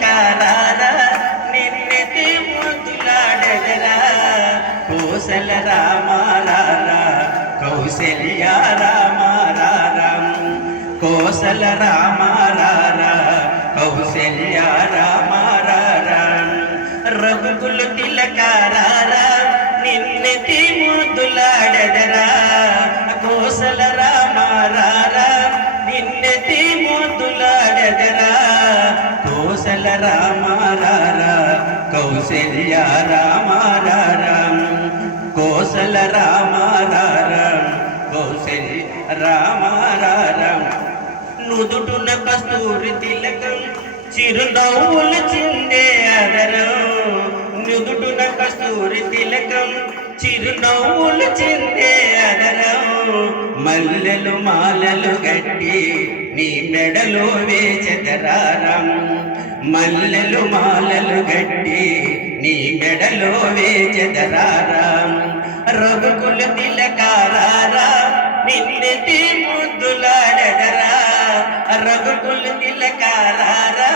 తిలకారారా నిన్నెతి ముద్దులాడెదరా కోసల రామారారా కౌసల్య రామారారా కోసల రామారారా కౌసల్య రామారారా రఘుకుల తిలకారారా నిన్నెతి ముద్దులాడెదరా కోసల రామారారా నిన్నెతి ముద్దులాడెదరా కోసల రామారారా కౌసల్య రామారారా కోసల రామారారా కౌసల్య రామారారా నుదుటున కస్తూరి తిలకం చిరునవ్వులు చిందే అదరం నుదుటున కస్తూరి తిలకం చిరునవ్వులు చిందే అదరం మల్లెలు మాలలు గట్టి నీ మెడలో వేచెదరారం మల్లెలు మాలలు గట్టి నీ మెడలో వేచెదరారం రఘుకుల తిలకారారా నిన్నెతి ముద్దులాడెదరా రఘుకుల తిలకారారా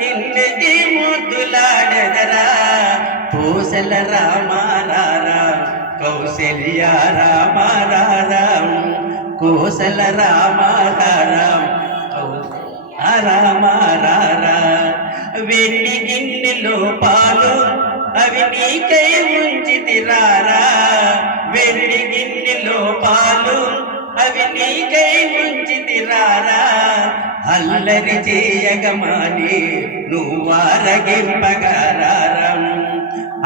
నిన్నెతి ముద్దులాడెదరా కోసల రామారారా కౌసల్య రామారారా కోసల రామారారా రామారారా వెండి గిన్నెలో పాలు అవి నీకై ఉంచితిరారా వెండి గిన్నెలో పాలు అవి నీకై ఉంచితిరారా అల్లరి చేయగమాని నువ్వారగింపగారారం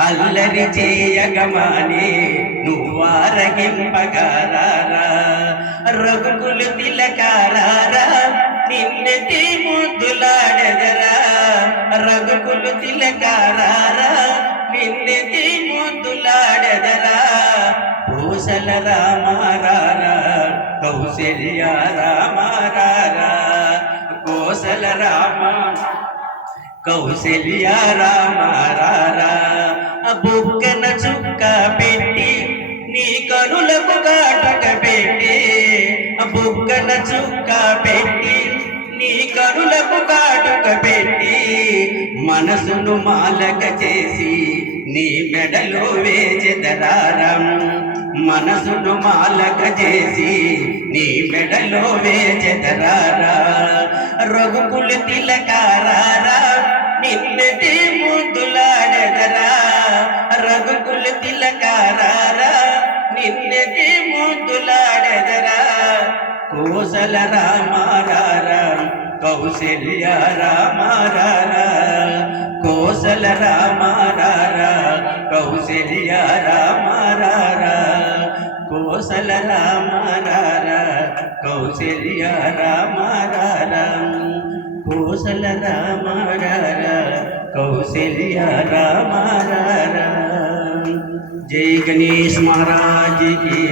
అల్లరి చేయగమాని నువ్వారగింపగారారా రఘుకుల తిలకారారా నిన్నెతి ముద్దులాడెదరా రఘుకుల తిలకారారా నిన్నెతి ముద్దులాడెదరా కోసల రామారారా కౌసల్య రామారారా కోసల రామ కౌసల్య రామారారా బుక్కన చుక్క పెట్టి నీ కనులకు కాటుక పెట్టి బుక్కన చుక్క పెట్టి నీ కనులకు కాటుక పెట్టి మనసును మాలక చేసి నీ మెడలో వేచెదరారం మనసును మాలక చేసి నీ మెడలో వేచెదరారా రఘుకుల తిలకారారా నిన్నెతి ముద్దులాడెదరా రఘుకుల తిలకారారా నిన్నెతి ముద్దులాడెదరా కోసల రామారారా కౌసల్య రామారారా కోసల రామారారా కౌసల్య రామారారా కోసల రామారారా కౌసల్య రామారారా కోసల రామారారా కౌసల్య రామారారా జై గణేश महाराज की